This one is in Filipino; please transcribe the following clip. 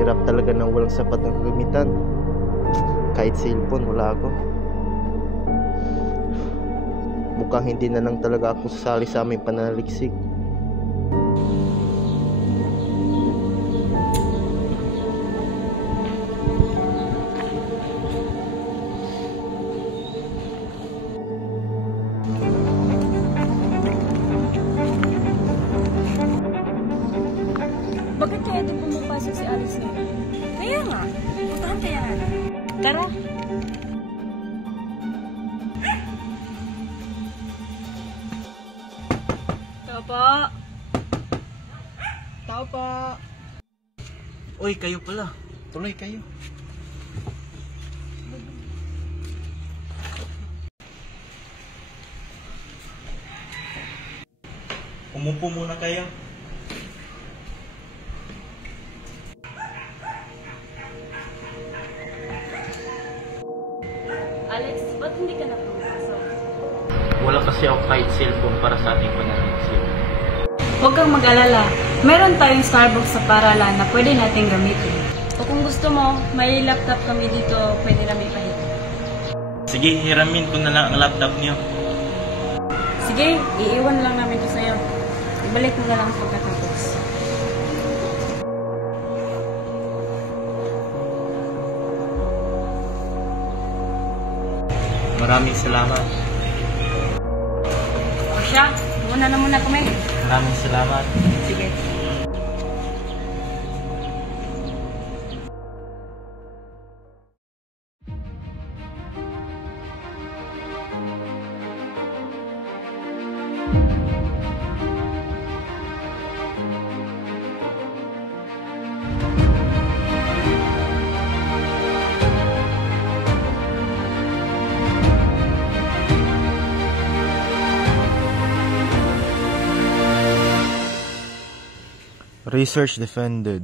hirap talaga ng walang sapat na kagamitan. Kahit cellphone, wala ako. Mukhang hindi na lang talaga ako sasali sa aming pananaliksik. Bakit kaya ito pumapasok si Alice ngayon? Kaya nga, puntahan kaya natin. Tara! Tao po! Tao po! Uy, kayo pala. Tuloy kayo. Umupo muna kayo. Alex, ba't hindi ka na pumapasok? Wala kasi ako kahit cellphone para sa ating pananaliksik. Huwag kang mag-alala. Meron tayong Starbucks sa paralan na pwede natin gamitin. O kung gusto mo, may laptop kami dito, pwede namin pahitin. Sige, hiramin ko na lang ang laptop niyo. Sige, iiwan lang namin ito sa'yo. Ibalik mo na lang pagkatapos. Maraming salamat. O siya, muna na muna kami. Maraming salamat. Sige. Research defended.